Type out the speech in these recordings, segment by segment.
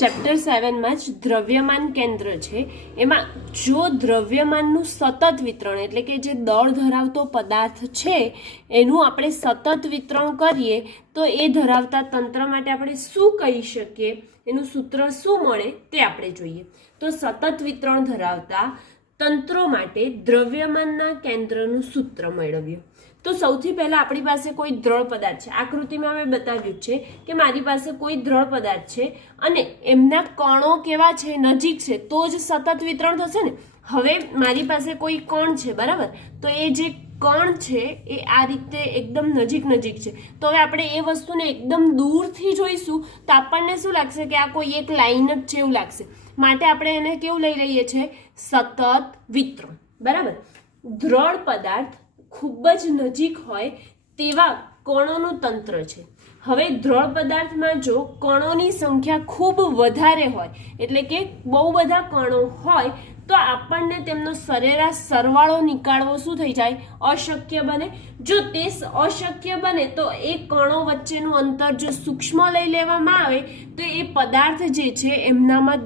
Chapter 7 માં જ દ્રવ્યમાન કેન્દ્ર છે એમાં જો દ્રવ્યમાનનું સતત વિતરણ એટલે કે જે દળ ધરાવતો પદાર્થ છે એનું આપણે સતત વિતરણ કરીએ તો એ ધરાવતા તંત્ર માટે આપણે શું કહી શકીએ, એનું સૂત્ર શું મળે તે આપણે જોઈએ. તો સતત વિતરણ ધરાવતા તંત્રો માટે દ્રવ્યમાનના કેન્દ્રનું સૂત્ર મેળવ્યું. તો સૌથી પહેલા આપણી પાસે કોઈ દ્રળ પદાર્થ છે. આકૃતિમાં મેં બતાવ્યું છે કે મારી પાસે કોઈ દ્રળ પદાર્થ છે અને એમના કણો કેવા છે, નજીક છે, તો જ સતત વિતરણ થશે ને. હવે મારી પાસે કોઈ કણ છે, બરાબર, તો એ જે કણ છે એ આ રીતે એકદમ નજીક છે. તો હવે આપણે એ વસ્તુને એકદમ દૂરથી જોઈશું તો આપણને શું લાગશે કે આ કોઈ એક લાઈન જ છે એવું લાગશે. માટે આપણે એને કેવું લઈ લઈએ છીએ, સતત વિતરણ, બરાબર. દ્રળ પદાર્થ ખૂબ જ નજીક હોય તેવા કણોનું તંત્ર છે. હવે દ્રળ પદાર્થમાં જો કણોની સંખ્યા ખૂબ વધારે હોય એટલે કે બહુ બધા કણો હોય તો આપણને તેમનો સરેરાશ સરવાળો નીકાળવો શું થઈ જાય, અશક્ય બને. જો તે અશક્ય બને તો એ કણો વચ્ચેનું અંતર જો સૂક્ષ્મ લઈ લેવામાં આવે તો એ પદાર્થ જે છે એમનામાં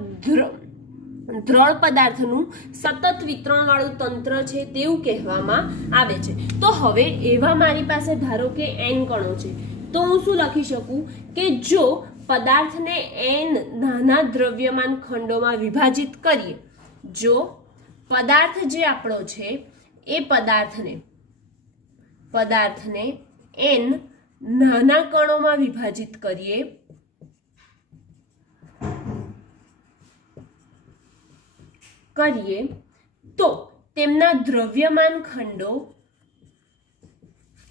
દ્રળ પદાર્થનું સતત વિતરણવાળું તંત્ર છે તેવું કહેવામાં આવે છે. તો હવે એવા મારી પાસે ધારો કે n કણો છે તો હું શું લખી શકું કે જો પદાર્થને n નાના દ્રવ્યમાન ખંડોમાં વિભાજિત કરીએ, જો પદાર્થ જે આપણો છે એ પદાર્થને n નાના કણોમાં વિભાજિત કરીએ તો તેમના દ્રવ્યમાન ખંડો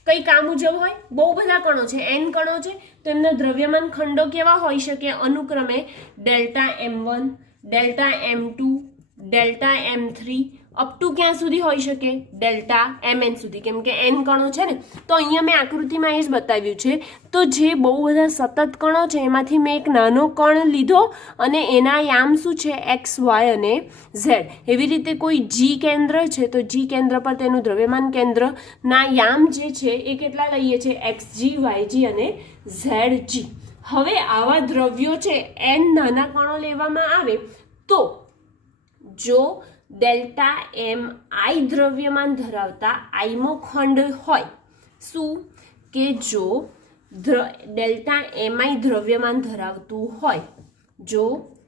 કઈ કામ મુજબ હોય, બહુ બધા કણો છે, n કણો છે, તો એમના દ્રવ્યમાન ખંડો કેવા હોઈ શકે, અનુક્રમે delta m1, delta m2, delta m3 up to ક્યાં સુધી હોઈ શકે, ડેલ્ટા mn સુધી, કેમ કે n કણો છે ને. તો અહીંયા મેં આકૃતિમાં એ જ બતાવ્યું છે. તો જે બહુ બધા સતત કણો છે એમાંથી મેં એક નાનો કણ લીધો અને એના યામ શું છે, x, y અને z. એવી રીતે કોઈ g કેન્દ્ર છે તો g કેન્દ્ર પર તેનું દ્રવ્યમાન કેન્દ્રના યામ જે છે એ કેટલા લઈએ છીએ, xg, yg અને zg. હવે આવા દ્રવ્યો છે n નાના કણો લેવામાં આવે તો જો ડેલ્ટા mi દ્રવ્યમાન ધરાવતા આઈમો ખંડ હોય, શું કે જો ડેલ્ટા mi દ્રવ્યમાન ધરાવતું હોય, જો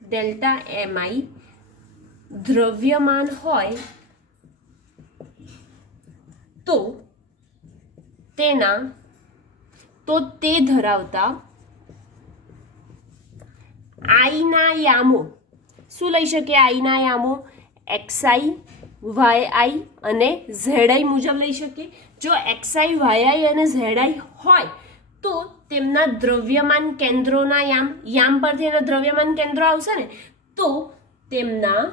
ડેલ્ટા mi દ્રવ્યમાન હોય તો તે ધરાવતા આઈના યામો શું લઈ શકે, આઈના યામો xi, yi અને zi મુજબ લઈ શકીએ. જો xi, yi અને zi હોય તો તેમના દ્રવ્યમાન કેન્દ્રોના યામ પરથી એના દ્રવ્યમાન કેન્દ્રો આવશે ને, તો તેમના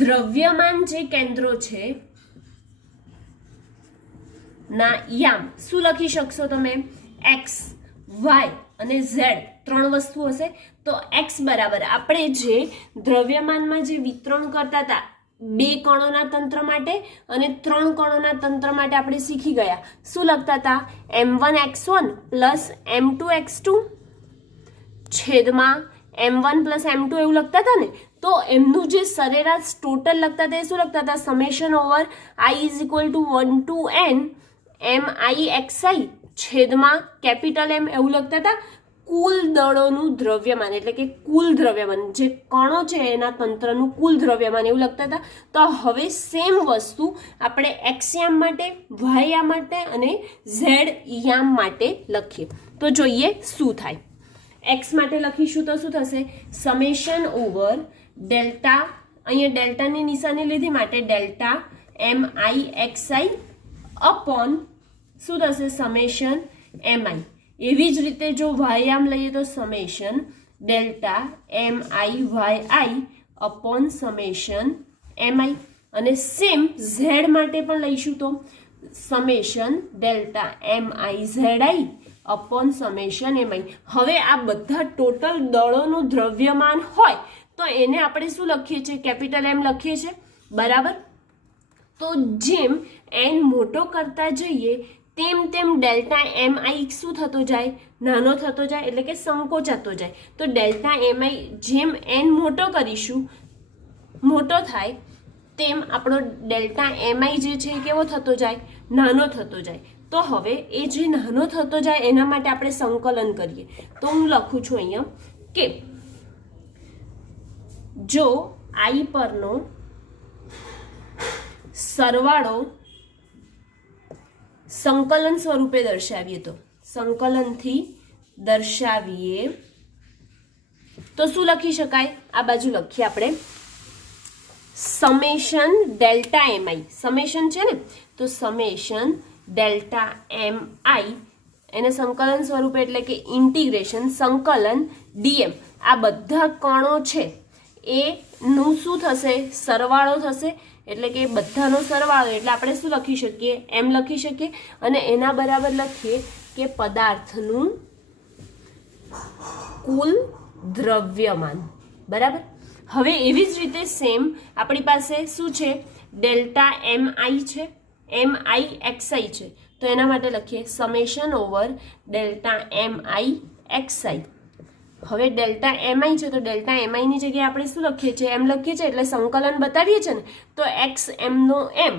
દ્રવ્યમાન જે કેન્દ્રો છે ના યામ શું લખી શકશો તમે, x, y અને z ત્રણ વસ્તુ હશે. તો x બરાબર આપણે જે દ્રવ્યમાનમાં જે વિતરણ કરતા હતા 2 કણોના તંત્ર માટે અને 3 કણોના તંત્ર માટે આપણે શીખી ગયા. શું લખતા હતા, m1x1 પ્લસ m2x2 છેદમાં m1 પ્લસ m2 એવું લખતા હતા ને. તો એમનું જે સરેરાશ ટોટલ લખતા હતા એ શું લખતા હતા, summation over i is equal to 1 to n mixi છેદમાં કેપિટલ M એવું લખતા હતા. કુલ દળોનું દ્રવ્યમાન એટલે કે કુલ દ્રવ્યમાન જે કણો છે એના તંત્રનું કુલ દ્રવ્યમાન એવું લખતા હતા. તો હવે સેમ વસ્તુ આપણે x યામ માટે, y યામ માટે અને z યામ માટે લખીએ તો જોઈએ શું થાય. x માટે લખીશું તો શું થશે, સમેશન ઓવર ડેલ્ટા, અહીંયા ડેલ્ટાની નિશાની લીધી માટે ડેલ્ટા mixi અપોન શું થશે, સમેશન mi. એવી જ રીતે જો વાયામ લઈએ તો summation delta miyi upon summation mi અને સેમ ઝેડ માટે પણ લઈશું તો summation delta mizi upon summation mi. હવે આ બધા ટોટલ દળોનું દ્રવ્યમાન હોય તો એને આપણે શું લખીએ છીએ, કેપિટલ M લખીએ છીએ, બરાબર. તો જેમ n મોટો કરતા જઈએ તેમ તેમ ડેલ્ટા એમ આઈ શું થતો જાય, નાનો થતો જાય, એટલે કે સંકોચાતો જાય. તો ડેલ્ટા એમ આઈ જેમ એન મોટો કરીશું, મોટો થાય, તેમ આપણો ડેલ્ટા એમ આઈ જે છે એ કેવો થતો જાય, નાનો થતો જાય. તો હવે એ જે નાનો થતો જાય એના માટે આપણે સંકલન કરીએ. તો હું લખું છું અહીંયા કે જો આઈ પરનો સરવાળો સંકલન સ્વરૂપે દર્શાવીએ, તો સંકલનથી દર્શાવીએ તો શું લખી શકાય? આ બાજુ લખીએ આપણે સમેશન ડેલ્ટા એમ આઈ. સમેશન છે ને, તો સમેશન ડેલ્ટા એમ આઈ એને સંકલન સ્વરૂપે એટલે કે ઇન્ટિગ્રેશન સંકલન ડીએમ. આ બધા કણો છે એનું શું થશે? સરવાળો થશે. એટલે કે બધાનો સરવાળો એટલે આપણે શું લખી શકીએ? એમ લખી શકીએ. અને એના બરાબર લખીએ કે પદાર્થનું કુલ દ્રવ્યમાન. બરાબર. હવે એવી જ રીતે સેમ આપણી પાસે શું છે? ડેલ્ટા એમ આઈ છે, એમ આઈ એક્સઆઈ છે. તો એના માટે લખીએ સમેશન ઓવર ડેલ્ટા એમ આઈ એક્સઆઈ. હવે ડેલ્ટા એમ આઈ છે તો ડેલ્ટા એમ આઈની જગ્યાએ આપણે શું લખીએ છીએ? એમ લખીએ છીએ. એટલે સંકલન બતાવીએ છીએ ને, તો એક્સ એમનો એમ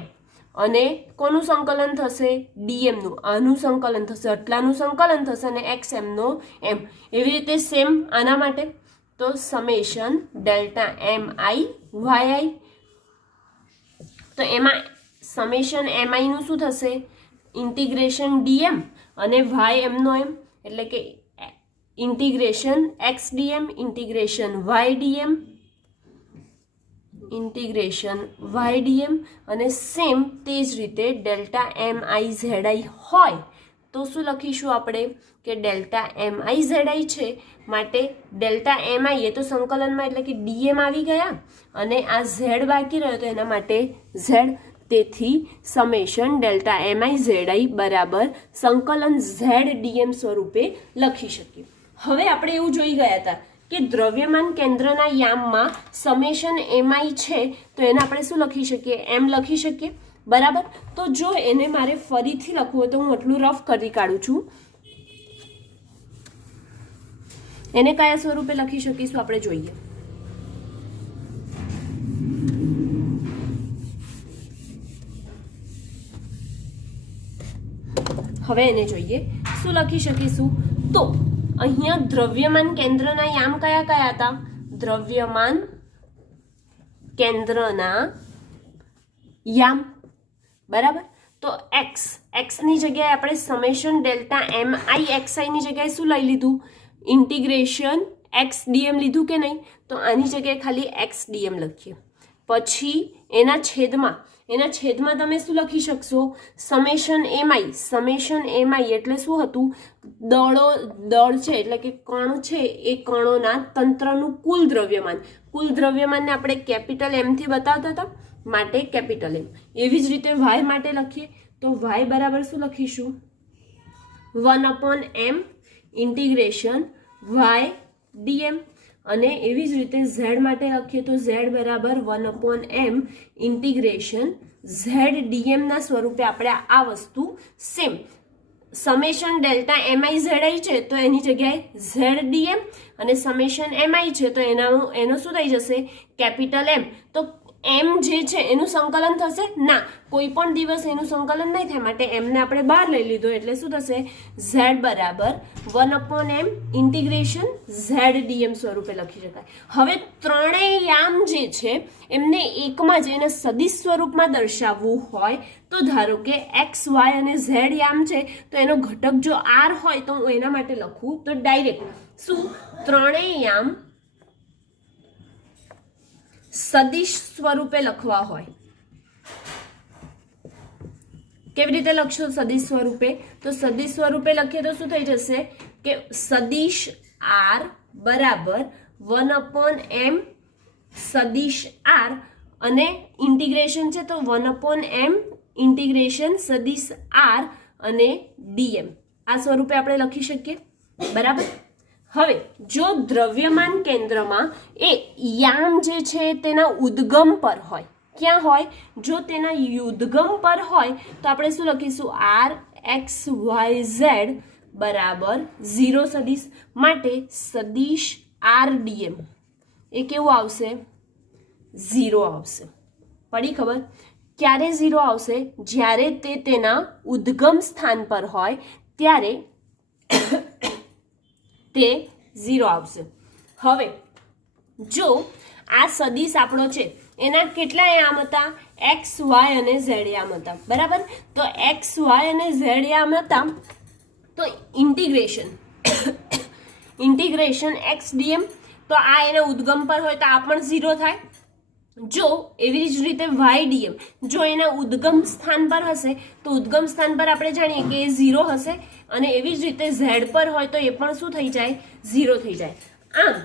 અને કોનું સંકલન થશે? ડીએમનું. આનું સંકલન થશે, આટલાનું સંકલન થશે અને એક્સ એમનો એમ. એવી રીતે સેમ આના માટે તો summation delta M I why I. તો એમાં સમેશન એમ આઈનું શું થશે? ઇન્ટિગ્રેશન ડીએમ અને વાય એમનો એમ, એટલે કે integration x dm, integration y dm, integration y dm. અને સેમ તે જ રીતે ડેલ્ટા એમ આઈ ઝેડ આઈ હોય તો શું લખીશું આપણે? કે delta M I Z I છે માટે ડેલ્ટા એમ આઈ એ તો સંકલનમાં એટલે કે ડીએમ આવી ગયા અને આ ઝેડ બાકી રહ્યો તો એના માટે ઝેડ. તેથી summation delta M I Z I બરાબર સંકલન ઝેડ ડીએમ સ્વરૂપે લખી શકીએ. હવે આપણે એવું જોઈ ગયા હતા કે દ્રવ્યમાન કેન્દ્રના યામમાં સમેશન એમ આઈ છે તો એને આપણે શું લખી શકીએ? એમ લખી શકીએ. બરાબર. તો જો એને મારે ફરીથી લખવું હોય તો હું આટલું રફ કરી કાઢું છું. એને કયા સ્વરૂપે લખી શકીશું આપણે જોઈએ. હવે એને જોઈએ શું લખી શકીશું. તો અહીંયા દ્રવ્યમાન કેન્દ્રના યામ કયા કયા હતા? દ્રવ્યમાન કેન્દ્રના યામ. બરાબર. તો એક્સ ની જગ્યાએ આપણે સમેશન ડેલ્ટા એમ આઈ એક્સઆઈ ની જગ્યાએ શું લઈ લીધું? ઇન્ટિગ્રેશન એક્સ ડીએમ લીધું કે નહીં? તો આની જગ્યાએ ખાલી એક્સ ડીએમ લખીએ. પછી એના છેદમાં તમે શું લખી શકશો? Summation MI. સમેશન એમઆઈ એટલે શું હતું? દળ છે એટલે કે કણ છે એ કણોના તંત્રનું કુલ દ્રવ્યમાન. કુલ દ્રવ્યમાનને આપણે કેપિટલ એમ થી બતાવતા હતા માટે કેપિટલ એમ. એવી જ રીતે વાય માટે લખીએ તો વાય બરાબર શું લખીશું? 1/m integration y dm. અને એવી જ રીતે ઝેડ માટે લખીએ તો ઝેડ બરાબર 1/m ઇન્ટિગ્રેશન ઝેડ ડીએમ ના સ્વરૂપે આપણે આ વસ્તુ same summation delta MI Z I છે તો એની જગ્યાએ ઝેડ ડીએમ અને સમેશન એમઆઈ છે તો એનો શું થઈ જશે? Capital M. તો એમ જે છે એનું સંકલન થશે? ના, કોઈ પણ દિવસ એનું સંકલન નહીં થાય માટે એમને આપણે બહાર લઈ લીધો એટલે શું થશે? ઝેડ બરાબર 1/m ઇન્ટિગ્રેશન ઝેડ ડીએમ સ્વરૂપે લખી શકાય. હવે ત્રણેય યામ જે છે એમને એકમાં જ એને સદિશ સ્વરૂપમાં દર્શાવવું હોય તો ધારો કે એક્સ વાય અને ઝેડ યામ છે તો એનો ઘટક જો આર હોય તો હું એના માટે લખું તો ડાયરેક્ટ શું? ત્રણેય યામ સદિશ સ્વરૂપે લખવા હોય. કેવી રીતે લખશો સદિશ સ્વરૂપે? તો સદિશ સ્વરૂપે લખીએ તો શું થઈ જશે કે સદિશ આર બરાબર 1/m સદિશ આર અને ઇન્ટિગ્રેશન છે તો 1/m ઇન્ટિગ્રેશન સદિશ આર અને ડીએમ. આ સ્વરૂપે આપણે લખી શકીએ. બરાબર. હવે જો દ્રવ્યમાન કેન્દ્રમાં એ યામ જે છે તેના ઉદ્ગમ પર હોય, ક્યાં હોય? જો તેના ઉદ્ગમ પર હોય તો આપણે શું લખીશું? આર એક્સ વાય ઝેડ બરાબર 0 સદિશ માટે સદિશ RDM એ કેવું આવશે 0 આવશે. પડી ખબર? ક્યારે 0 આવશે? જ્યારે તે તેના ઉદ્ગમ સ્થાન પર હોય ત્યારે તે 0 આવશે. હવે જો આ સદિશ આપણો છે એના કેટલા યામ હતા? એક્સ વાય અને ઝેડ યામ હતા. બરાબર? તો એક્સ વાય અને ઝેડ યામ હતા તો ઇન્ટિગ્રેશન XDM, તો આ એના ઉદ્ગમ પર હોય તો આ પણ 0 થાય. જો એવી જ રીતે YDM જો એના ઉદ્ગમ સ્થાન પર હશે તો ઉદ્ગમ સ્થાન પર આપણે જાણીએ કે એ 0 હશે, અને એવી જ રીતે Z પર હોય તો એ પણ શું થઈ જાય? 0 થઈ જાય. આમ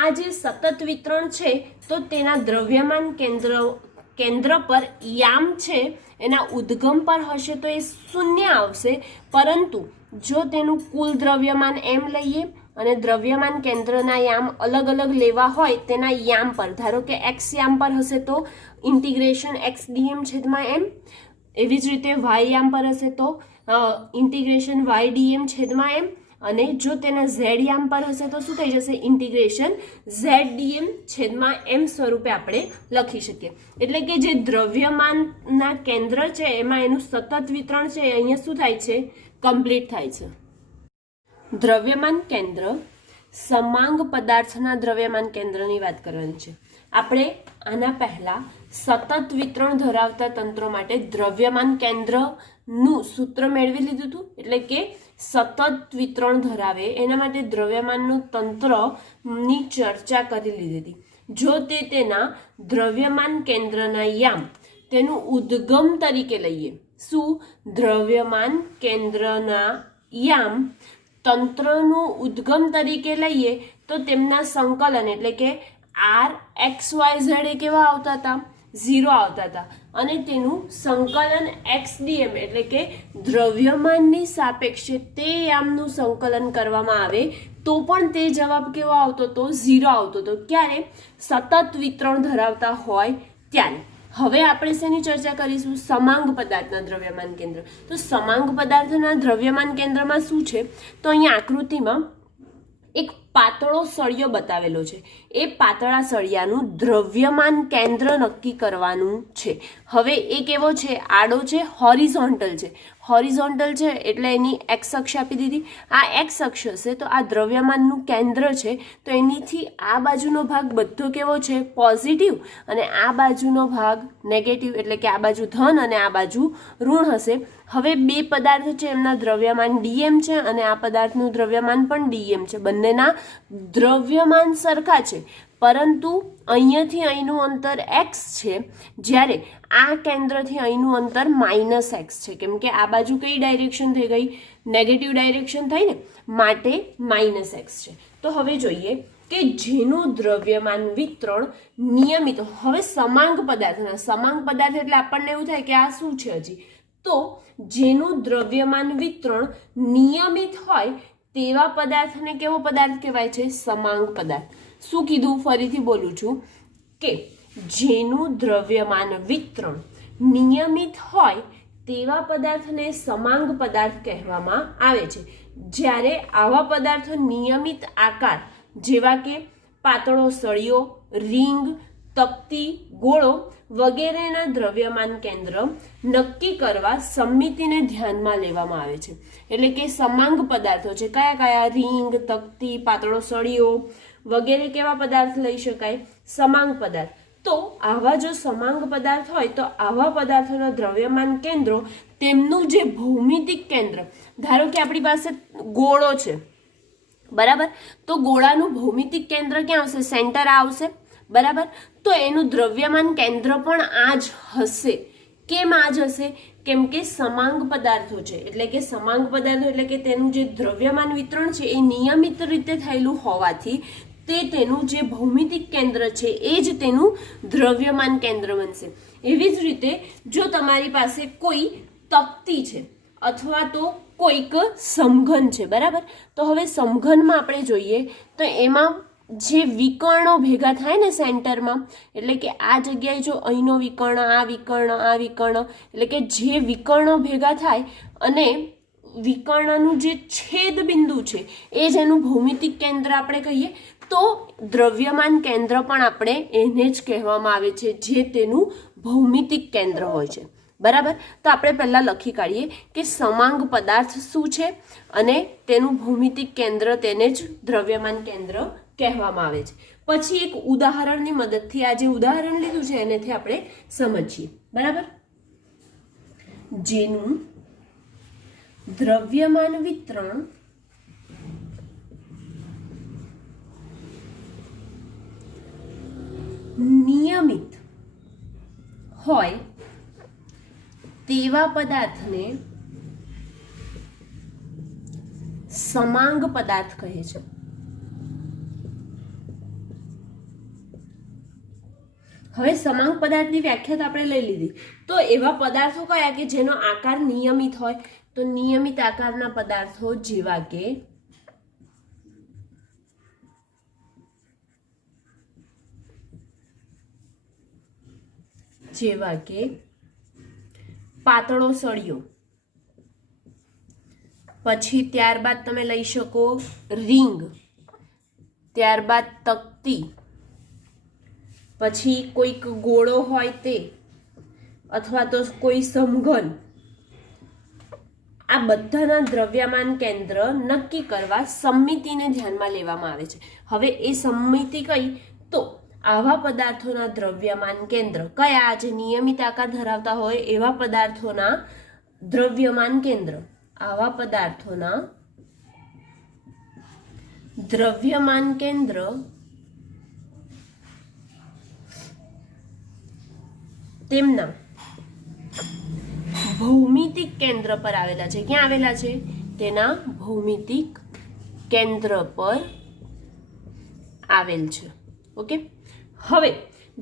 આ જે સતત વિતરણ છે તો તેના દ્રવ્યમાન કેન્દ્ર પર યામ છે એના ઉદ્ગમ પર હશે તો એ 0 આવશે. પરંતુ જો તેનું કુલ દ્રવ્યમાન m લઈએ અને દ્રવ્યમાન કેન્દ્રના યામ અલગ અલગ લેવા હોય તેના યામ પર, ધારો કે x યામ પર હશે તો ઇન્ટિગ્રેશન XDM છેદમાં m, એવી જ રીતે y યામ પર હશે તો ઇન્ટિગ્રેશન YDM છેદમાં m, અને જો તેના z યામ પર હશે તો શું થઈ જશે? ઇન્ટિગ્રેશન ZDM છેદમાં m સ્વરૂપે આપણે લખી શકીએ. એટલે કે જે દ્રવ્યમાનના કેન્દ્ર છે એમાં એનું સતત વિતરણ છે અહીંયા શું થાય છે? કમ્પ્લીટ થાય છે. દ્રવ્યમાન કેન્દ્ર સમાંગ પદાર્થના દ્રવ્યમાન કેન્દ્રની વાત કરવાની છે. આપણે આના પહેલા સતત વિતરણ ધરાવતા તંત્રો માટે દ્રવ્યમાન કેન્દ્રનું સૂત્ર મેળવી લીધું હતું. એટલે કે સતત વિતરણ ધરાવે એના માટે દ્રવ્યમાનનું તંત્રની ચર્ચા કરી લીધી હતી. જો તે તેના દ્રવ્યમાન કેન્દ્રના યામ તેનું ઉદ્ગમ તરીકે લઈએ, શું? દ્રવ્યમાન કેન્દ્રના યામ તંત્રનું ઉદ્ગમ તરીકે લઈએ તો તેમના સંકલન એટલે કે RXYZ એ કેવા આવતા હતા? 0 આવતા હતા. અને તેનું સંકલન XDM એટલે કે દ્રવ્યમાનની સાપેક્ષે તે યામનું સંકલન કરવામાં આવે તો પણ તે જવાબ કેવો આવતો હતો? 0 આવતો હતો. ક્યારે? સતત વિતરણ ધરાવતા હોય ત્યારે. હવે આપણે શેની ચર્ચા કરીશું? સમાંગ પદાર્થના દ્રવ્યમાન કેન્દ્ર. તો સમાંગ પદાર્થના દ્રવ્યમાન કેન્દ્રમાં શું છે? તો અહીંયા આકૃતિમાં એક પાતળો સળિયો બતાવેલો છે. એ પાતળા સળિયાનું દ્રવ્યમાન કેન્દ્ર નક્કી કરવાનું છે. હવે એ કેવો છે? આડો છે, હોરિઝોન્ટલ છે. હોરિઝોન્ટલ છે એટલે એની એક્સ અક્ષ આપી દીધી. આ એક્સ અક્ષ હશે તો આ દ્રવ્યમાનનું કેન્દ્ર છે, તો એનીથી આ બાજુનો ભાગ બધો કેવો છે? પોઝિટિવ, અને આ બાજુનો ભાગ નેગેટિવ, એટલે કે આ બાજુ ધન અને આ બાજુ ઋણ હશે. હવે બે પદાર્થ છે એમના દ્રવ્યમાન DM છે અને આ પદાર્થનું દ્રવ્યમાન પણ DM છે. બંનેના દ્રવ્યમાન સરખા છે, પરંતુ અહીંયાથી અહીંનું અંતર x છે, જ્યારે આ કેન્દ્રથી અહીંનું અંતર -x છે. કેમ કે આ બાજુ કઈ ડાયરેક્શન થઈ ગઈ? નેગેટિવ ડાયરેક્શન થઈ ને, માટે -x છે. તો હવે જોઈએ કે જેનું દ્રવ્યમાન વિતરણ નિયમિત. હવે સમાંગ પદાર્થ એટલે આપણને એવું થાય કે આ શું છે હજી? તો જેનું દ્રવ્યમાન વિતરણ નિયમિત હોય તેવા પદાર્થને કેવો પદાર્થ કહેવાય છે? સમાંગ પદાર્થ. શું કીધું? ફરીથી બોલું છું કે જેનું દ્રવ્યમાન વિતરણ નિયમિત હોય તેવા પદાર્થને સમાંગ પદાર્થ કહેવામાં આવે છે. જ્યારે આવા પદાર્થો નિયમિત આકાર જેવા કે પાતળો સળિયો, રીંગ, તકતી, ગોળો વગેરેના દ્રવ્યમાન કેન્દ્ર નક્કી કરવા સમમિતિને ધ્યાનમાં લેવામાં આવે છે. એટલે કે સમાંગ પદાર્થો છે કયા કયા? રીંગ, તકતી, પાતળો સળિયો વગેરે કેવા પદાર્થ લઈ શકાય? સમાંગ પદાર્થ. તો આવા જો સમાંગ પદાર્થ હોય તો આવા પદાર્થોના દ્રવ્યમાન કેન્દ્રો તેમનું જે ભૌમિતિક કેન્દ્ર, ધારો કે આપણી પાસે ગોળો છે, બરાબર? તો ગોળાનું ભૌમિતિક કેન્દ્ર ક્યાં આવશે? સેન્ટર આવશે, બરાબર? તો એનું દ્રવ્યમાન કેન્દ્ર પણ આ જ હશે. કેમ આ જ હશે? કેમ કે સમાંગ પદાર્થો છે, એટલે કે સમાંગ પદાર્થો એટલે કે તેનું જે દ્રવ્યમાન વિતરણ છે એ નિયમિત રીતે થયેલું હોવાથી તે તેનું જે ભૌમિતિક કેન્દ્ર છે એ જ તેનું દ્રવ્યમાન કેન્દ્ર બનશે. એવી જ રીતે જો તમારી પાસે કોઈ તકતી છે અથવા તો કોઈક સમઘન છે, બરાબર? તો હવે સમઘનમાં આપણે જોઈએ તો એમાં જે વિકર્ણો ભેગા થાય ને સેન્ટરમાં, એટલે કે આ જગ્યાએ જો અહીંનો વિકર્ણ, આ વિકર્ણ, આ વિકર્ણ, એટલે કે જે વિકર્ણો ભેગા થાય અને વિકર્ણનું જે છેદ બિંદુ છે એ જ એનું ભૌમિતિક કેન્દ્ર આપણે કહીએ. તો દ્રવ્યમાન કેન્દ્ર પણ આપણે એને જ કહેવામાં આવે છે જે તેનું ભૌમિતિક કેન્દ્ર હોય છે. બરાબર. તો આપણે પહેલા લખી કાઢીએ કે સમાંગ પદાર્થ શું છે અને તેનું ભૌમિતિક કેન્દ્ર તેને જ દ્રવ્યમાન કેન્દ્ર કહેવામાં આવે છે. પછી એક ઉદાહરણની મદદથી આ જે ઉદાહરણ લીધું છે એનેથી આપણે સમજીએ. બરાબર. જેનું દ્રવ્યમાન વિતરણ નિયમિત હોય તેવા પદાર્થને સમાંગ પદાર્થ કહે છે. હવે સમાંગ પદાર્થની વ્યાખ્યા તો આપણે લઈ લીધી. તો એવા પદાર્થો કયા કે જેનો આકાર નિયમિત હોય? તો નિયમિત આકારના પદાર્થો જેવા કે પાતળો સળિયો, પછી ત્યારબાદ તમે લઈ શકો રીંગ, ત્યારબાદ તકતી, પછી કોઈક ગોળો હોય તે, અથવા તો કોઈ સમઘન. આ બધાના દ્રવ્યમાન કેન્દ્ર નક્કી કરવા સમમિતિને ધ્યાનમાં લેવામાં આવે છે. હવે એ સમમિતિ કઈ? તો આવા પદાર્થોના દ્રવ્યમાન કેન્દ્ર કયા? જે નિયમિત આકાર ધરાવતા હોય એવા પદાર્થોના દ્રવ્યમાન કેન્દ્ર. આવા પદાર્થોના દ્રવ્યમાન કેન્દ્ર તેમના ભૌમિતિક કેન્દ્ર પર આવેલા છે. ક્યાં આવેલા છે? તેના ભૌમિતિક કેન્દ્ર પર આવેલ છે. ઓકે. હવે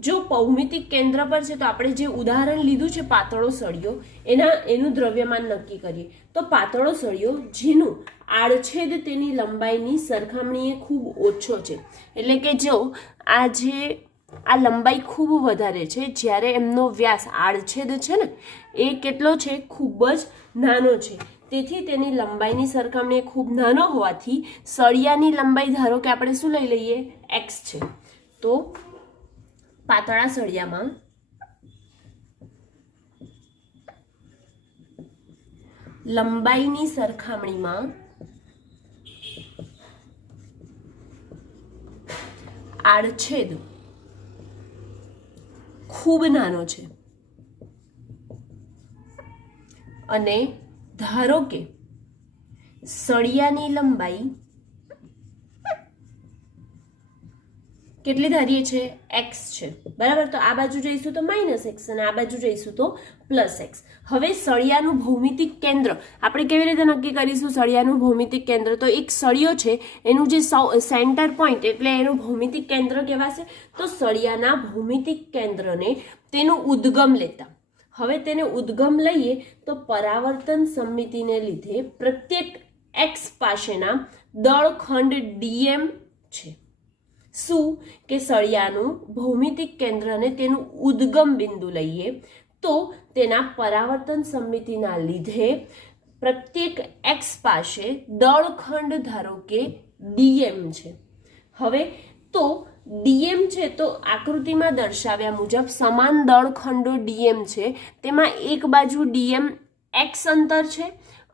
જો ભૌમિતિક કેન્દ્ર પર છે તો આપણે જે ઉદાહરણ લીધું છે પાતળો સળિયો, એનું દ્રવ્યમાન નક્કી કરીએ. તો પાતળો સળિયો જેનું આડછેદ તેની લંબાઈની સરખામણીએ ખૂબ ઓછો છે, એટલે કે જો આ લંબાઈ ખૂબ વધારે છે જ્યારે એમનો વ્યાસ આડછેદ છે ને એ કેટલો છે? ખૂબ જ નાનો છે. તેથી તેની લંબાઈની સરખામણીએ ખૂબ નાનો હોવાથી સળિયાની લંબાઈ ધારો કે આપણે શું લઈ લઈએ? x છે. તો પાતળા સળિયામાં લંબાઈની સરખામણીમાં આડછેદ ખૂબ નાનો છે અને ધારો કે સળિયાની લંબાઈ કેટલી ધારીએ છે? x છે. બરાબર. તો આ બાજુ જઈશું તો -x અને આ બાજુ જઈશું તો +x. હવે સળિયાનું ભૌમિતિક કેન્દ્ર આપણે કેવી રીતે નક્કી કરીશું? સળિયાનું ભૌમિતિક કેન્દ્ર તો એક સળિયો છે એનું જે સેન્ટર પોઈન્ટ એટલે એનું ભૌમિતિક કેન્દ્ર કહેવાશે. તો સળિયાના ભૌમિતિક કેન્દ્રને તેનું ઉદ્ગમ લેતા, હવે તેને ઉદ્ગમ લઈએ તો પરાવર્તન સમમિતિને લીધે પ્રત્યેક x પાસેના દળખંડ dm છે. શું કે સળિયાનું ભૌમિતિક કેન્દ્રને તેનું ઉદ્ગમ બિંદુ લઈએ તો તેના પરાવર્તન સમમિતિના લીધે પ્રત્યેક x પાસે દળખંડ ધારો કે dm છે. હવે તો dm છે તો આકૃતિમાં દર્શાવ્યા મુજબ સમાન દળખંડો dm છે, તેમાં એક બાજુ dm x અંતર છે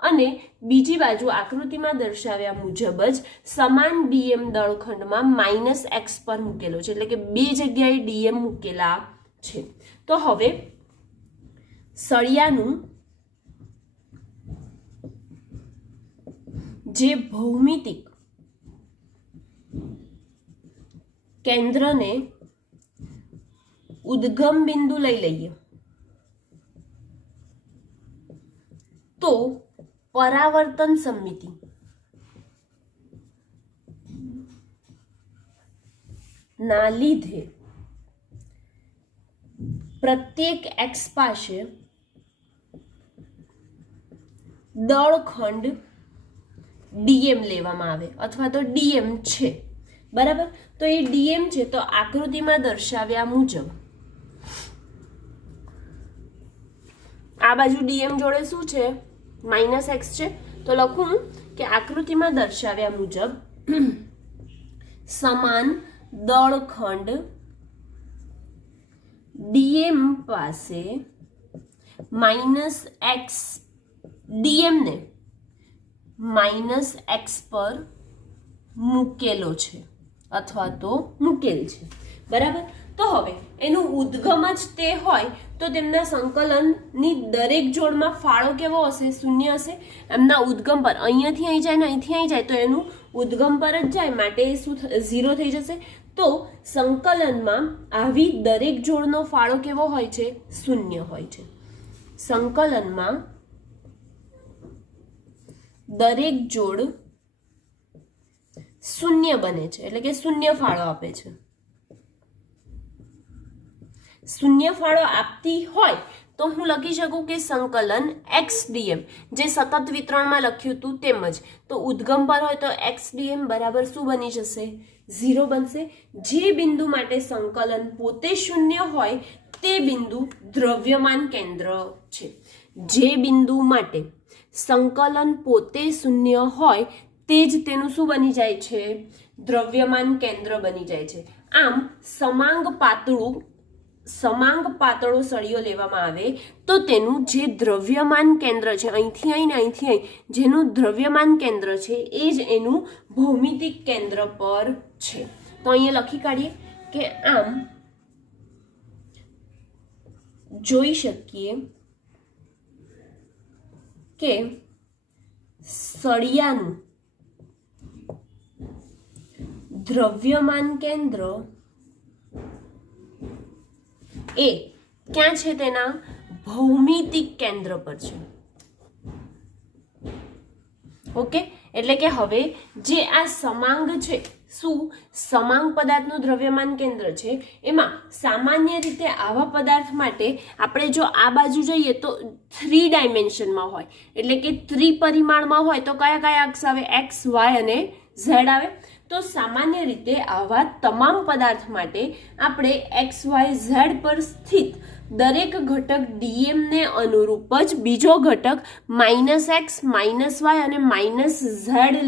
અને બીજી બાજુ આકૃતિમાં દર્શાવ્યા મુજબ જ સમાન dm દળખંડમાં -x પર મૂકેલો છે, એટલે કે બે જગ્યાએ dm મૂકેલા છે. તો હવે સળિયાનું જે ભૌમિતિક કેન્દ્રને ઉદ્ગમ બિંદુ લઈ લઈએ તો પરાવર્તન સમમિતિ ના લીધે પ્રત્યેક x પાસે દળખંડ dm લેવામાં આવે અથવા તો dm છે. બરાબર. તો એ dm છે તો આકૃતિમાં દર્શાવ્યા મુજબ આ બાજુ dm જોડે શું છે? -x છે. તો લખું કે આકૃતિમાં દર્શાવ્યા મુજબ સમાન દળખંડ ડીએમ પાસે -x ડીએમ ને -x પર મૂકેલો છે અથવા તો મૂકેલ છે, બરાબર. તો હવે એનું ઉદ્ગમ જ તે હોય તો તેમના સંકલનની દરેક જોડમાં ફાળો કેવો હશે? શૂન્ય હશે. એમના ઉદ્ગમ પર અહીંયાથી અહીં જાય ને અહીંથી અહીં જાય તો એનું ઉદ્ગમ પર જ જાય, માટે શું 0 થઈ જશે. તો સંકલનમાં આવી દરેક જોડનો ફાળો કેવો હોય છે? શૂન્ય હોય છે. સંકલનમાં દરેક જોડ શૂન્ય બને છે, એટલે કે શૂન્ય ફાળો આપે છે. શૂન્ય ફાળો આપતી હોય તો હું લખી શકું કે સંકલન xdm, જે સતત વિતરણમાં લખ્યું હતું તેમજ. તો ઉદ્ગમ પર હોય તો xdm બરાબર શું બની જશે? 0 બનશે. જે બિંદુ માટે સંકલન પોતે શૂન્ય હોય તે બિંદુ દ્રવ્યમાન કેન્દ્ર છે. જે બિંદુ માટે સંકલન પોતે શૂન્ય હોય તે જ તેનું શું બની જાય છે? દ્રવ્યમાન કેન્દ્ર બની જાય છે. આમ સમાંગ પાતળો સળિયો લેવામાં આવે તો તેનું જે દ્રવ્યમાન કેન્દ્ર છે, અહીંથી અહીં ને અહીંથી અહીં, જેનું દ્રવ્યમાન કેન્દ્ર છે એ જ એનું ભૌમિતિક કેન્દ્ર પર છે. તો અહીંયા લખી કાઢીએ કે આમ જોઈ શકીએ કે સળિયાનું દ્રવ્યમાન કેન્દ્ર એ ક્યાં છે? તેના ભૌમિતિક કેન્દ્ર પર છે. ઓકે, એટલે કે હવે જે આ સમાંગ છે, શું સમાંગ પદાર્થનું દ્રવ્યમાન કેન્દ્ર છે, એમાં સામાન્ય રીતે આવા પદાર્થ માટે આપણે જો આ બાજુ જઈએ તો 3 ડાયમેન્શનમાં હોય, એટલે કે ત્રિપરિમાણમાં હોય તો કયા કયા અક્ષ આવે? x, y અને z આવે. તો સામાન્ય રીતે આવા તમામ પદાર્થ માટે આપણે x, y, z પર સ્થિત દરેક ઘટક dm ને અનુરૂપ જ બીજો ઘટક -x, -y અને -z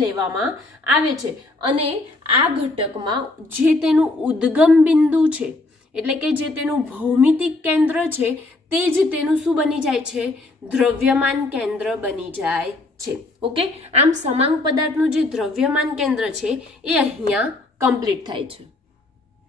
લેવામાં આવે છે. અને આ ઘટકમાં જે તેનું ઉદ્ગમ બિંદુ છે, એટલે કે જે તેનું ભૌમિતિક કેન્દ્ર છે, તે જ તેનું શું બની જાય છે? દ્રવ્યમાન કેન્દ્ર બની જાય છે. ઓકે, આમ સમાંગ પદાર્થનું જે દ્રવ્યમાન કેન્દ્ર છે એ અહીંયા કમ્પ્લીટ થાય છે.